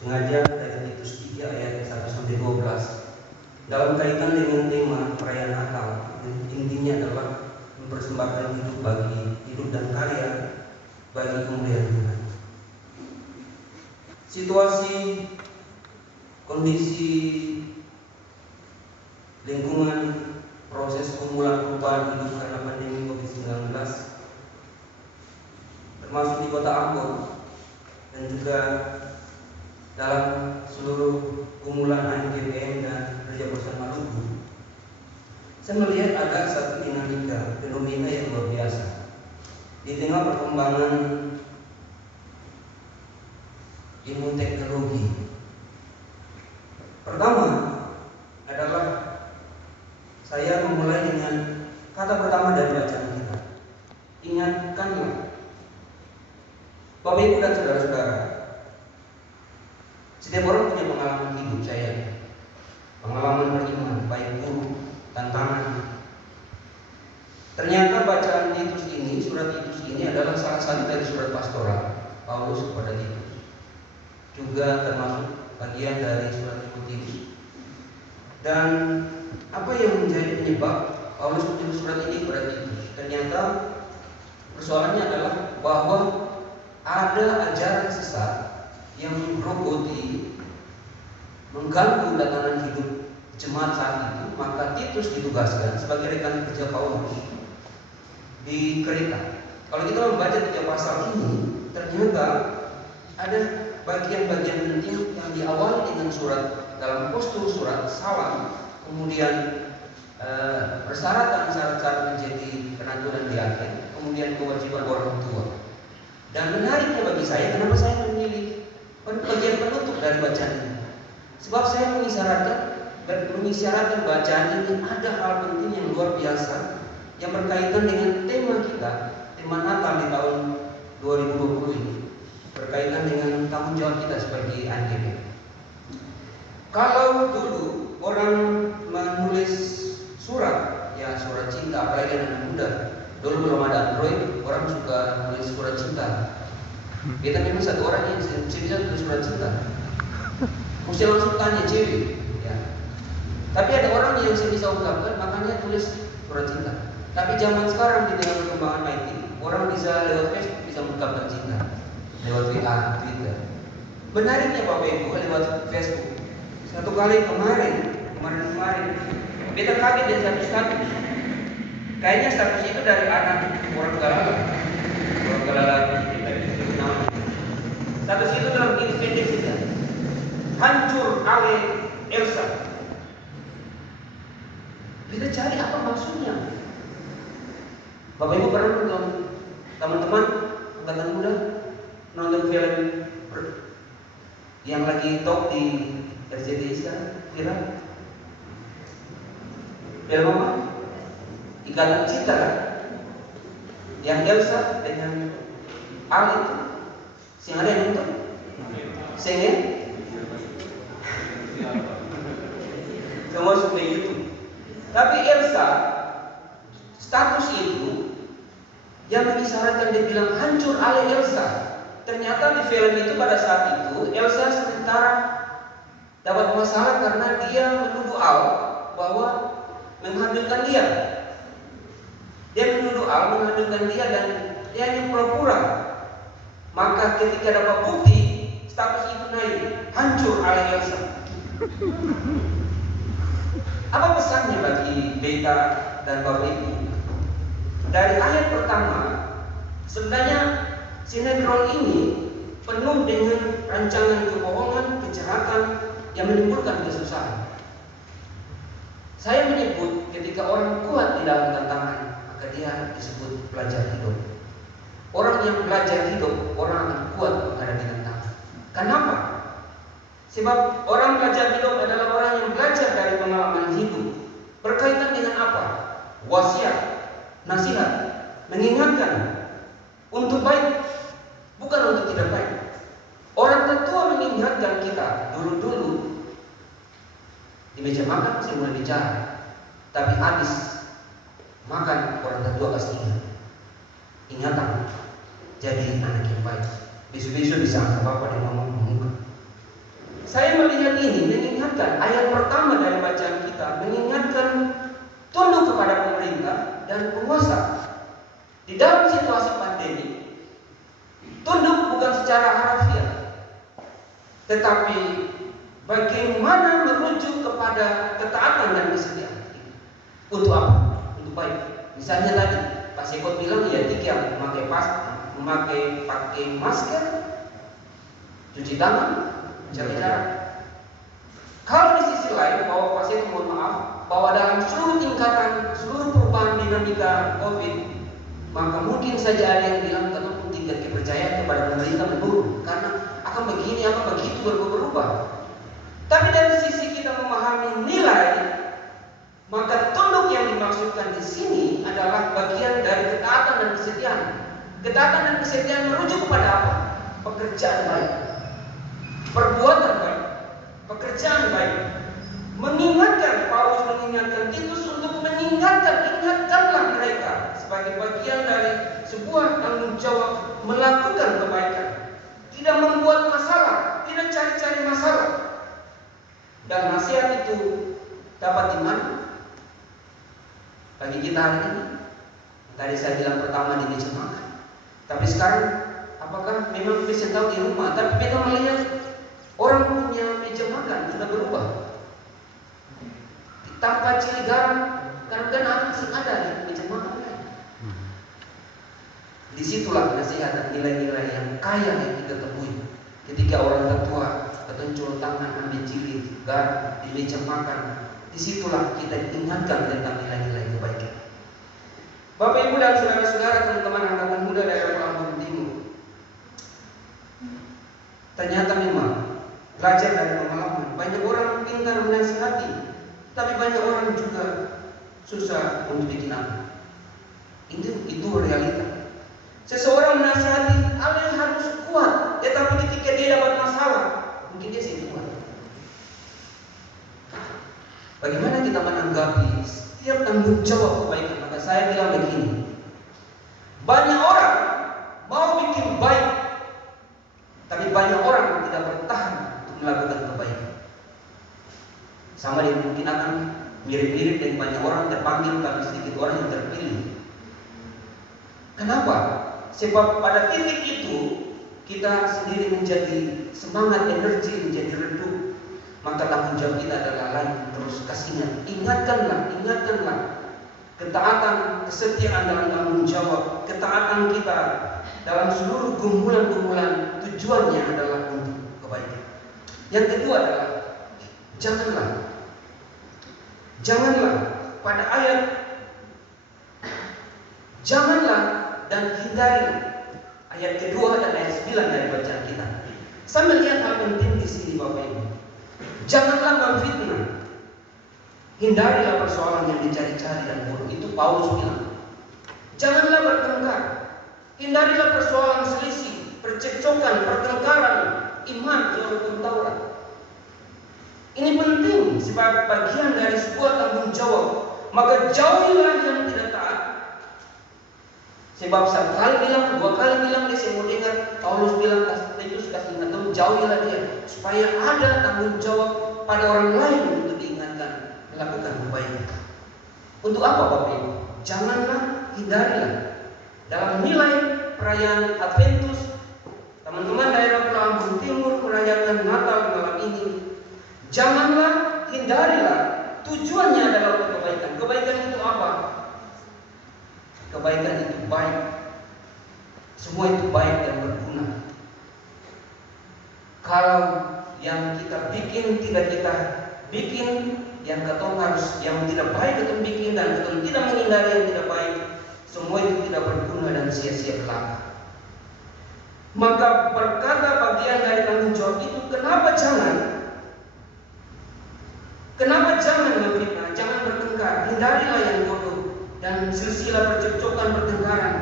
Sengaja dari Titus 3 ayat 1-12 dalam kaitan dengan tema perayaan Natal, intinya adalah mempersembahkan hidup dan karya bagi kemuliaan Tuhan. Situasi, kondisi, lingkungan, proses pemulihan perubahan hidup karena pandemi COVID-19, termasuk di kota Ambon dan juga dalam seluruh kumpulan ANGPM dan Gereja Bersama Maluku, saya melihat ada satu dinamika fenomena yang luar biasa di tengah perkembangan ilmu teknologi. Pertama adalah saya memulai dengan kata pertama dari bacaan kita. Ingatkanlah, Bapak Ibu dan saudara-saudara, setiap orang punya pengalaman hidup, pengalaman beriman, baik buruk, tantangan. Ternyata bacaan Titus ini, surat Titus ini adalah salah satu dari surat pastoral Paulus kepada Titus, juga termasuk bagian dari surat Timotius. Dan apa yang menjadi penyebab Paulus menulis surat ini kepada Titus? Ternyata persoalannya adalah bahwa ada ajaran sesat yang menggerogoti, mengganggu tatanan hidup jemaat saat itu. Maka Titus ditugaskan sebagai rekan kerja Paulus di Kreta. Kalau kita membaca 3 pasal ini, ternyata ada bagian-bagian penting yang diawali dengan surat dalam postur surat salam, kemudian persyaratan syarat-syarat menjadi penantunan di akhir, kemudian kewajiban orang tua. Dan menariknya bagi saya, kenapa saya memilih bagian penutup dari bacaan ini? Sebab saya mengisyaratkan bacaan ini ada hal penting yang luar biasa yang berkaitan dengan tema kita, tema Natal di tahun 2020 ini, berkaitan dengan tanggung jawab kita sebagai ANGP. Kalau dulu orang menulis surat, ya surat cinta, apalagi anak muda, dulu belum ada Android, orang suka menulis surat cinta. Kita memang satu orang yang bisa tulis surat cinta, mesti langsung tanya cewek, ya. Tapi ada orang yang bisa ungkapkan, makanya tulis surat cinta. Tapi zaman sekarang di tengah perkembangan IT, orang bisa lewat Facebook bisa mengungkapkan cinta, lewat WA, Twitter. Menariknya Bapak Ibu, lewat Facebook, satu kali kemarin, beta kaget dan satu status. Kayaknya status itu dari anak orang Galala. Status itu dalam begini pendek saja. Hancur ale Elsa. Kita cari apa maksudnya. Bapak Ibu pernah nonton, teman-teman angkatan muda nonton film yang lagi top di RCTI sekarang, viral? Film apa? Ikatan Cinta, yang Elsa dengan Al itu, sing ada yang nonton? Sing ya? Semua sudah YouTube. Tapi Elsa, status itu yang mengisyaratkan dia bilang hancur ale Elsa. Ternyata di film itu pada saat itu Elsa sementara dapat masalah karena dia menuduh Al bahwa menghamilkan dia. Dia menuduh Al menghamilkan dia dan dia hanya pura-pura. Maka ketika dapat bukti, status itu naik, hancur ale Elsa. Apa pesannya bagi beta dan Bapak Ibu? Dari ayat pertama, sebenarnya sinetron ini penuh dengan rancangan kebohongan, kejahatan yang menimbulkan kesusahan. Saya menyebut ketika orang kuat di dalam tantangan, maka dia disebut pelajar hidup. Orang yang belajar hidup, orang yang kuat menghadapi tantangan. Kenapa? Sebab orang belajar hidup adalah orang yang belajar dari pengalaman hidup. Berkaitan dengan apa? Wasiat, nasihat, mengingatkan untuk baik, bukan untuk tidak baik. Orang tertua mengingatkan kita dulu-dulu di meja makan saya mulai bicara, tapi habis makan orang tertua pasti ingatan jadi anak yang baik. Besok-besok bisa angkat bapak dan mama muka. ini mengingatkan, ayat pertama dari bacaan kita mengingatkan tunduk kepada pemerintah dan penguasa. Di dalam situasi pandemi, tunduk bukan secara harfiah, tetapi bagaimana merujuk kepada ketaatan dan kesetiaan. Untuk apa? Untuk baik. Misalnya tadi Pak Sekot bilang ya 3, pakai masker, cuci tangan, jaga jarak. Kalau di sisi lain bahwa Pak Sekot mohon maaf bahwa dalam seluruh tingkatan, seluruh perubahan dinamika COVID, maka mungkin saja ada yang bilang ataupun tingkat kepercayaan kepada pemerintah menurun karena akan begini, akan begitu berubah. Tapi dari sisi kita memahami nilai, maka tunduk yang dimaksudkan di sini adalah bagian dari ketaatan dan kesetiaan. Ketaatan dan kesetiaan merujuk kepada apa? Pekerjaan baik, perbuatan baik, pekerjaan baik. Mengingatkan, Paulus mengingatkan Titus untuk ingatkanlah mereka sebagai bagian dari sebuah tanggung jawab melakukan kebaikan, tidak membuat masalah, tidak cari-cari masalah. Dan nasihat itu dapat di mana? Bagi kita hari ini, tadi saya bilang pertama di meja makan. Tapi sekarang, apakah memang bisa tahu di rumah? Tapi kita melihat orang punya meja makan sudah berubah. Tanpa cili garam, karena masih ada di meja makan. Disitulah nasihat dan nilai-nilai yang kaya yang kita temui. Ketika orang tertua ketuncul tangan ambil cili garam di meja makan, disitulah kita ingatkan tentang nilai-nilai kebaikan. Bapak Ibu dan saudara-saudara, teman-teman angkatan muda daerah Lampung Timur, ternyata memang belajar dari pengalaman. Banyak orang pintar menasihati, tapi banyak orang juga susah untuk bikin apa. Itu realita. Seseorang menasihati hal yang harus kuat, tetapi ketika dia dapat masalah, mungkin dia sih kuat. Bagaimana kita menanggapi setiap tanggung jawab kebaikan? Maka saya bilang begini, banyak orang mau bikin baik, tapi banyak orang tidak bertahan untuk melakukan kebaikan. Sama dia mungkin akan mirip-mirip dengan banyak orang terpanggil, tapi sedikit orang yang terpilih. Kenapa? Sebab pada titik itu kita sendiri menjadi semangat, energi menjadi redup. Maka tanggung jawab kita adalah lain. Terus kasih ingatkanlah ketaatan, kesetiaan dalam tanggung jawab, ketaatan kita dalam seluruh gumulan-gumulan, tujuannya adalah untuk kebaikan. Yang kedua adalah janganlah pada ayat janganlah dan hindari, ayat kedua dan ayat 9 dari bacaan kita. Saya melihat hal penting di sini Bapak Ibu. Janganlah memfitnah, hindarilah persoalan yang dicari-cari dan buruk. Itu Paulus bilang. Janganlah bertengkar, hindarilah persoalan selisih, percekcokan, pertengkaran, iman, hukum Taurat. Ini penting sebagai bagian dari sebuah tanggung jawab. Maka jauhilah yang tidak taat. Sebab satu kali bilang, 2 kali bilang, dia saya mau dengar. Paulus bilang, Titus kasih ingatkan, jauhilah dia, supaya ada tanggung jawab pada orang lain untuk diingatkan melakukan kebaikan. Untuk apa Bapak Ibu? Janganlah, hindarilah. Dalam nilai perayaan Adventus, teman-teman daerah Lampung Timur merayakan Natal malam ini. Janganlah, hindarilah. Tujuannya adalah untuk kebaikan. Kebaikan itu apa? Kebaikan itu baik. Semua itu baik dan berguna. Kalau yang kita bikin tidak kita bikin, yang ketong harus, yang tidak baik ketong bikin dan ketong tidak menghindari yang tidak baik, semua itu tidak berguna dan sia-sia belaka. Maka berkata bagian dari tanggung jawab itu, kenapa jangan memfitnah, jangan bertengkar, hindarilah yang bodoh dan silsilah percekcokan, pertengkaran.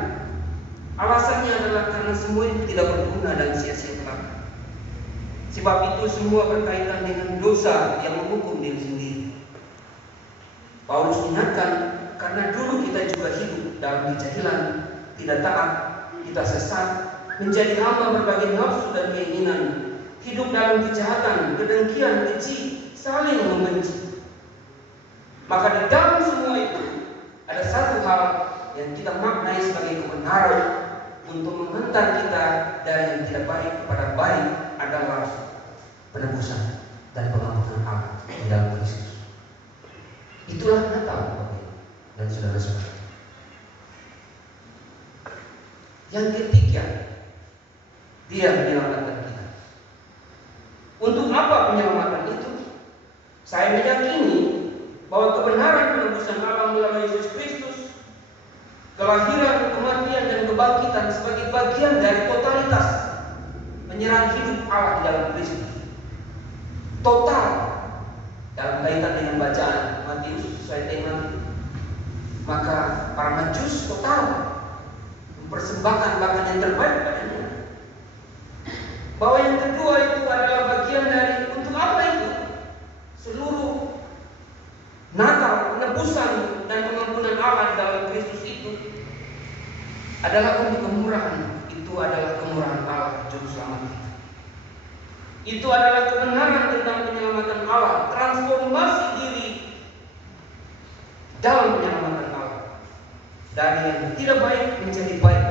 Alasannya adalah karena semua itu tidak berguna dan sia-sia belaka. Sebab itu semua berkaitan dengan dosa yang menghukum diri sendiri. Paulus ingatkan, karena dulu kita juga hidup dalam kejahilan, tidak taat, kita sesat, menjadi hamba berbagai nafsu dan keinginan. hidup dalam kejahatan, kedengkian, keji, saling membenci. Maka di dalam semua itu ada satu hal yang kita maknai sebagai kebenaran untuk menghantar kita dari yang tidak baik kepada baik, adalah penebusan dan pengampunan Allah di dalam Kristus. Itulah Natal, Bapak dan saudara-saudara. Yang ketiga, Dia menyelamatkan kita. Untuk apa penyelamatan itu? Saya meyakini bahwa kebenaran penebusan Allah melalui Yesus Kristus, kelahiran, kematian, dan kebangkitan sebagai bagian dari totalitas penyerahan hidup Allah di dalam Kristus. Total dalam kaitan dengan bacaan Matius sesuai tema. Maka para Majus total mempersembahkan bahkan yang terbaik padanya. Bahwa yang kedua itu adalah bagian dari, untuk apa itu? Seluruh Natal, penebusan dan pengampunan Allah dalam Kristus itu adalah untuk kemurahan. Itu adalah kemurahan Allah, juru selamat kita. Itu adalah kebenaran tentang penyelamatan Allah, transformasi diri dalam penyelamatan Allah dari yang tidak baik menjadi baik,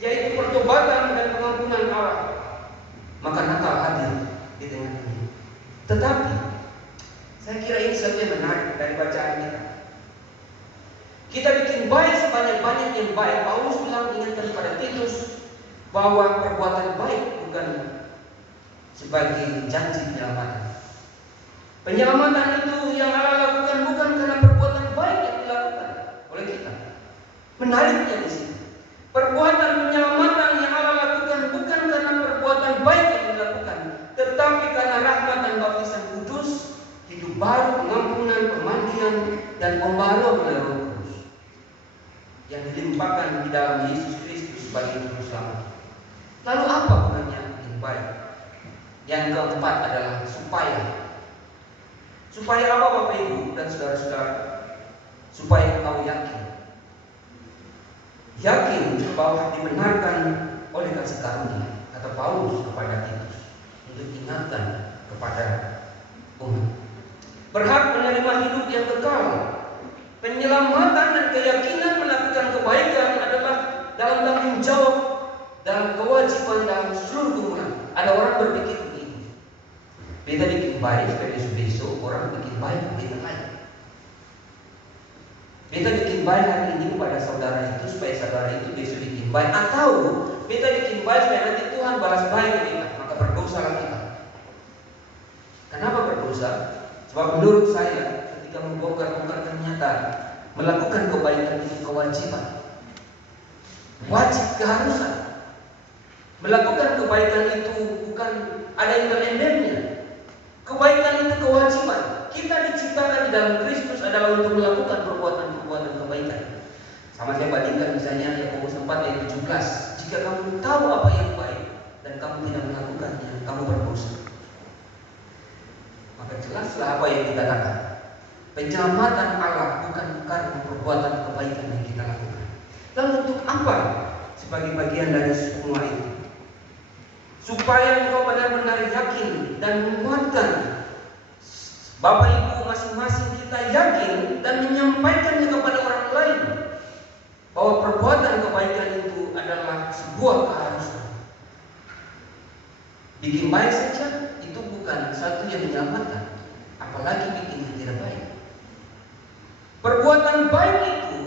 yaitu pertobatan dan pengampunan Allah. Maka Natal hadir di tengah ini. Tetapi saya kira ini sesuatu yang menarik dari bacaan kita. Kita bikin baik sebanyak-banyak yang baik. Paulus bilang, ingatkan kepada Titus bahwa perbuatan baik bukan sebagai janji penyelamatan. Penyelamatan itu yang Allah lakukan bukan karena perbuatan baik yang dilakukan oleh kita. Menariknya di sini, perbuatan penyelamatan yang Allah lakukan bukan karena perbuatan baik yang dilakukan, tetapi karena rahmat dan baptisan kudus, hidup baru, pengampunan, pemandian, dan pembaruan oleh Roh Kudus yang dilimpahkan di dalam Yesus Kristus sebagai juru selamat. Lalu apa gunanya bikin baik? Yang keempat adalah supaya apa, Bapak Ibu dan saudara-saudara? Supaya engkau yakin bahwa dibenarkan oleh kasih karunia, kata Paulus kepada Titus, untuk ingatkan kepada umat. Berhak menerima hidup yang kekal. Penyelamatan dan keyakinan melakukan kebaikan adalah dalam tanggung jawab, dalam kewajiban, dalam seluruh umat. Ada orang berpikir begini, kita bikin baik supaya besok orang bikin baik kita lain. Kita bikin baik hari ini kepada saudara itu supaya saudara itu besok bikin baik, atau kita bikin baik supaya nanti Tuhan balas baik kita, maka berdosalah kita. Kenapa berdosa? Sebab menurut saya, ketika membongkar ternyata melakukan kebaikan itu kewajiban, wajib, keharusan. Melakukan kebaikan itu bukan ada embel-embelnya. Kebaikan itu kewajiban. Kita diciptakan di dalam Kristus adalah untuk melakukan perbuatan-perbuatan kebaikan. Sama saya bandingkan misalnya Yakobus 4 ayat 17. Jika kamu tahu apa yang baik dan kamu tidak melakukannya, kamu berdosa. Maka jelaslah apa yang dikatakan. Penyelamatan Allah bukan karena perbuatan kebaikan yang kita lakukan. Lalu untuk apa? Sebagai bagian dari semua itu, supaya engkau benar-benar yakin dan menguatkan. Bapak Ibu masing-masing kita yakin dan menyampaikannya kepada orang lain bahwa perbuatan kebaikan itu adalah sebuah keharusan. Bikin baik saja itu bukan satu yang menyelamatkan, apalagi bikin yang tidak baik. Perbuatan baik itu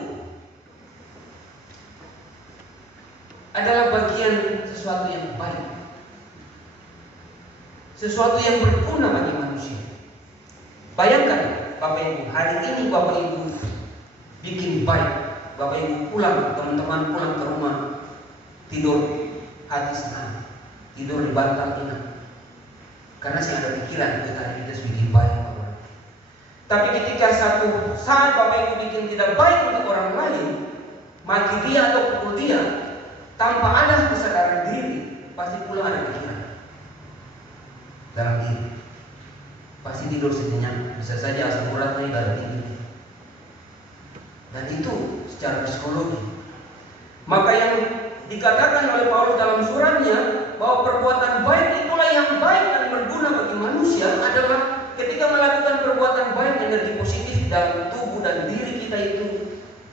adalah bagian sesuatu yang baik, sesuatu yang berguna bagi manusia. Bayangkan Bapak Ibu, hari ini Bapak Ibu bikin baik, Bapak Ibu pulang, teman-teman pulang ke rumah, tidur hati senang, tidur di bantal enak, karena saya ada pikiran kita hari ini bikin baik Bapak. Tapi ketika satu saat Bapak Ibu bikin tidak baik untuk orang lain, maki dia atau pukul dia, tanpa ada kesadaran diri, pasti pulang ada pikiran dalam diri. Pasti tidur sejenak, bisa saja asam urat naik darah tinggi. Dan itu secara psikologi. Maka yang dikatakan oleh Paulus dalam suratnya bahwa perbuatan baik itulah yang baik dan berguna bagi manusia adalah ketika melakukan perbuatan baik, energi positif dalam tubuh dan diri kita itu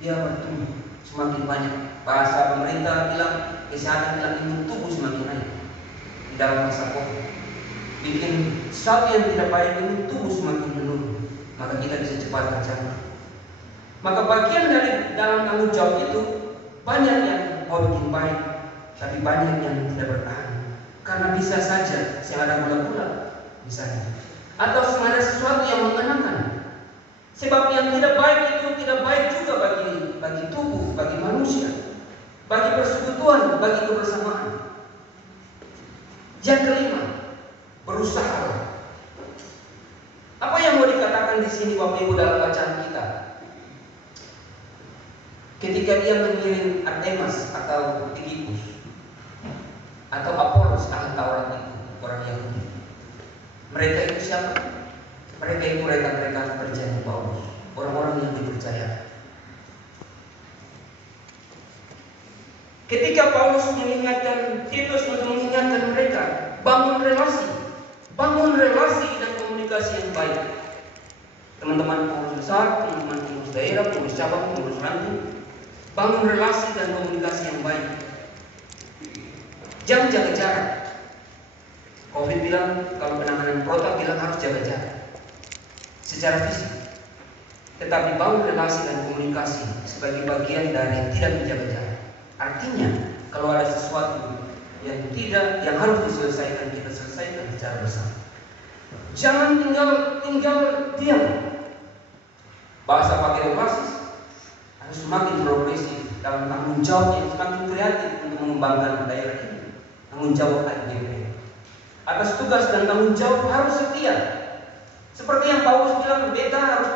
dia bertumbuh semakin banyak. Bahasa pemerintah bilang, kesehatan bilang imun tubuh semakin naik di dalam masa COVID. Bikin sesuatu yang tidak baik, imun tubuh semakin menurun, maka kita bisa cepat terjangkit. Maka bagian dari dalam tanggung jawab itu banyak yang mau bikin baik, tapi banyak yang tidak bertahan. Karena bisa saja ada gula-gula misalnya, atau ada sesuatu yang mengenakan. Sebab yang tidak baik itu tidak baik juga bagi tubuh, bagi manusia, bagi persekutuan, bagi kebersamaan. Yang kelima, berusaha. Apa yang mau dikatakan di sini Bapak Ibu dalam bacaan kita? Ketika dia mengirim Artemas atau Tikikus atau Apolos, ahli Taurat itu, orang Yahudi. Mereka itu siapa? Mereka itu rekan-rekan perjanjian Paulus, orang-orang yang dipercaya. Ketika Paulus mengingatkan Titus untuk mengingatkan mereka, bangun relasi dan komunikasi yang baik. Teman-teman pengurus besar, teman-teman pengurus daerah, pengurus cabang, pengurus ranting, bangun relasi dan komunikasi yang baik. Jangan jaga jarak. Covid bilang, kalau penanganan protokol bilang harus jaga jarak secara fisik. Tetapi bangun relasi dan komunikasi sebagai bagian dari tidak menjaga jarak. Artinya, kalau ada sesuatu yang harus diselesaikan, kita selesaikan secara bersama. Jangan tinggal diam. Bahasa pakai basis harus semakin progresif dalam tanggung jawab yang semakin kreatif untuk mengembangkan daerah ini. Tanggung jawab AGP. Atas tugas dan tanggung jawab harus setia. Seperti yang Paulus bilang, beta harus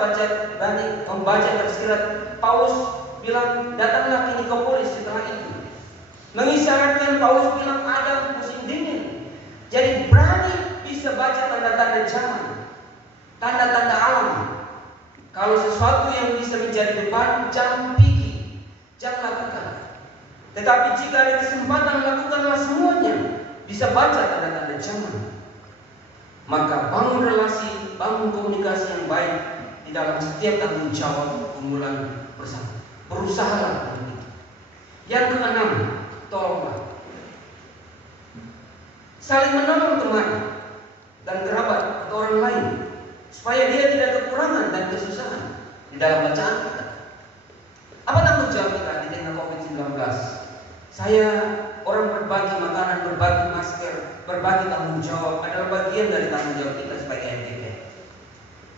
membaca tersirat. Paulus bilang, datanglah ke Nikopolis setelah itu. Mengisyaratkan Paulus bilang ada musim dingin. Jadi berani bisa baca tanda-tanda zaman, tanda-tanda alam. Kalau sesuatu yang bisa menjadi beban, jangan pikir, jangan lakukan. Tetapi jika ada kesempatan, lakukanlah semuanya. Bisa baca tanda-tanda zaman. Maka bangun relasi, bangun komunikasi yang baik di dalam setiap tanggung jawab unggulan bersama. Berusahalah untuk itu. Yang keenam, tolonglah. Saling menolong teman dan kerabat atau orang lain supaya dia tidak kekurangan dan kesusahan di dalam bacaan kita. Apa tanggung jawab kita di tengah COVID-19? Saya orang berbagi makanan, berbagi masker, berbagi tanggung jawab adalah bagian dari tanggung jawab kita sebagai MDP.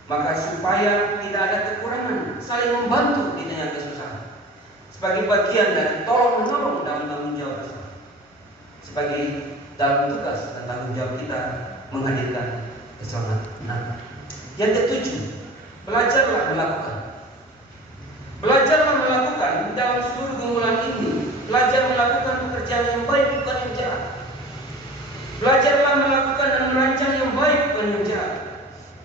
Maka supaya tidak ada kekurangan, saling membantu di tengah kesusahan. Sebagai bagian dari tolong menolong dalam tanggung jawab tersebut. Sebagai dalam tugas dan tanggung jawab kita menghadirkan keselamatan. Yang ketujuh, belajarlah melakukan. Belajarlah melakukan dalam seluruh gumpulan ini. Belajar melakukan pekerjaan yang baik, bukan yang jahat. Belajarlah melakukan dan merancang yang baik, bukan yang jahat.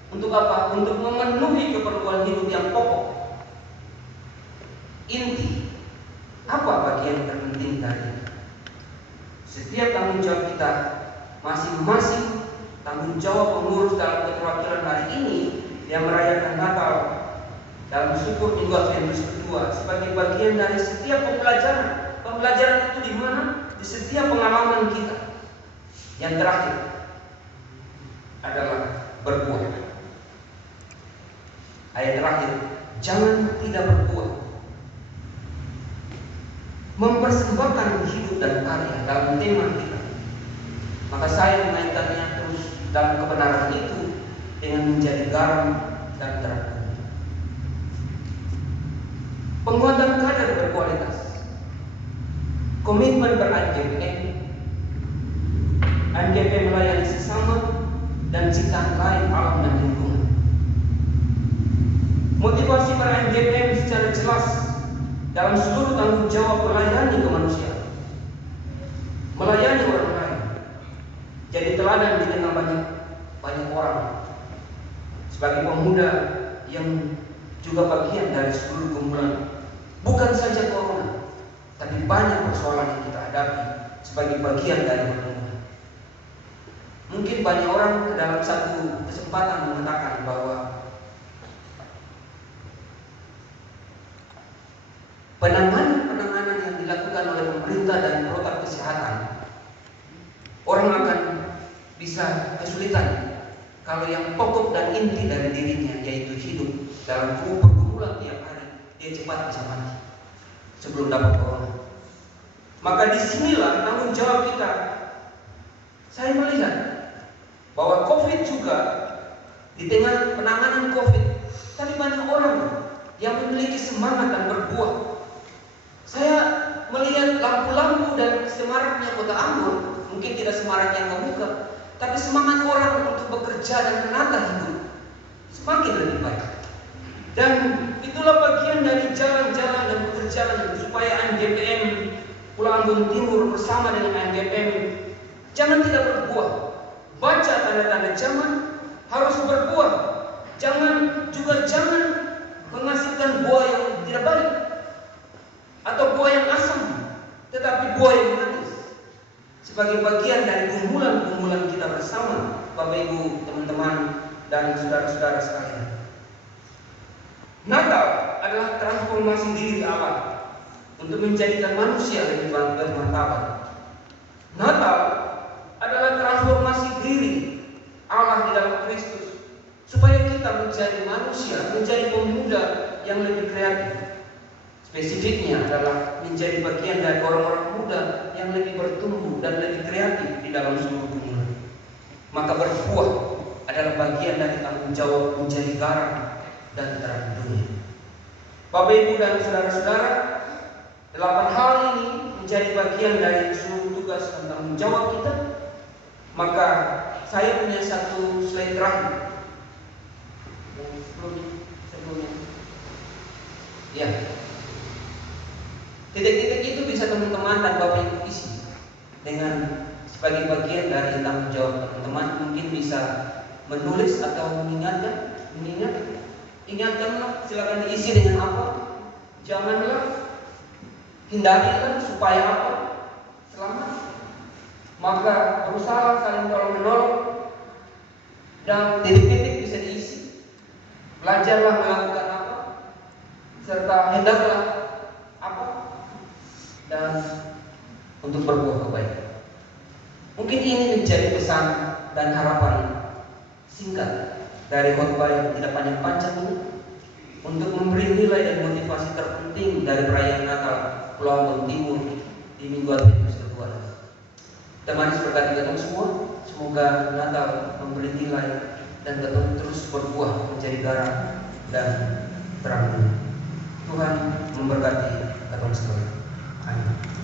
Untuk apa? Untuk memenuhi keperluan hidup yang pokok. Inti, apa bagian terpenting tadi? Setiap tanggung jawab kita, masing-masing tanggung jawab pengurus dalam keterwakilan hari ini yang merayakan Natal dalam syukur Minggu Advent kedua sebagai bagian dari setiap pembelajaran. Pembelajaran itu di mana? Di setiap pengalaman kita. Yang terakhir adalah berbuat. Ayat terakhir, jangan tidak berbuat. Mempersembahkan hidup dan karya dalam tema kita. Maka saya mengaitkannya terus dalam kebenaran itu dengan menjadi garam dan terang. Penguatan kader berkualitas. Komitmen ber-AGP, AGP melayani sesama dan ciptaan lain alam dan lingkungan. Motivasi ber-AGP secara jelas dalam seluruh tanggung jawab melayani kemanusiaan, melayani orang lain, jadi teladan di tengah banyak orang. Sebagai pemuda yang juga bagian dari seluruh kumpulan, bukan saja corona, tapi banyak persoalan yang kita hadapi sebagai bagian dari pertemuan. Mungkin banyak orang dalam satu kesempatan mengatakan bahwa penanganan yang dilakukan oleh pemerintah dan protokol kesehatan, orang akan bisa kesulitan kalau yang pokok dan inti dari dirinya yaitu hidup dalam pergumulan tiap hari, dia cepat bisa mati sebelum dapat corona. Maka disinilah tanggung jawab kita. Saya melihat bahwa COVID juga, di tengah penanganan COVID, tapi banyak orang yang memiliki semangat dan berbuah. Saya melihat lampu-lampu dan semaraknya kota Ambon, mungkin tidak semarak yang membuka, tapi semangat orang untuk bekerja dan menata hidup semakin lebih baik. Dan itulah bagian dari jalan-jalan dan pekerjaan supaya ANGPM Pulau Ambon Timur bersama dengan ANGPM jangan tidak berbuah. Baca tanda-tanda zaman, harus berbuah. Jangan menghasilkan buah yang tidak baik atau buah yang asam, tetapi buah yang manis. Sebagai bagian dari gumulan-gumulan kita bersama, Bapak Ibu, teman-teman, dan saudara-saudara sekalian. Natal adalah transformasi diri Allah untuk menjadikan manusia lebih bermartabat. Natal adalah transformasi diri Allah di dalam Kristus supaya kita menjadi manusia, menjadi pemuda yang lebih kreatif. Spesifiknya adalah menjadi bagian dari orang-orang muda yang lebih bertumbuh dan lebih kreatif di dalam seluruh dunia. Maka berbuah adalah bagian dari tanggung jawab menjadi garam dan terang dunia. Bapak Ibu dan saudara-saudara, 8 hal ini menjadi bagian dari seluruh tugas dan tanggung jawab kita. Maka saya punya satu slide terakhir. Sebelumnya. Ya. Titik-titik itu bisa teman-teman dan Bapak Ibu isi dengan sebagai bagian dari tanggung jawab teman-teman. Mungkin bisa menulis atau ingatkanlah, silakan diisi dengan apa. Janganlah, hindarilah supaya apa? Selamat. Maka berusaha saling tolong-menolong dan titik-titik bisa diisi. Belajarlah melakukan apa, serta hendaklah apa, dan untuk berbuah kebaikan. Mungkin ini menjadi pesan dan harapan singkat dari khotbah yang tidak panjang-panjang ini untuk memberi nilai dan motivasi terpenting dari perayaan Natal Pulau Ambon Timur di Minggu Advent kedua. Teman berkati kita semua, semoga Natal memberi nilai dan terus berbuah menjadi garam dan terang. Tuhan memberkati kita sekalian. Amin.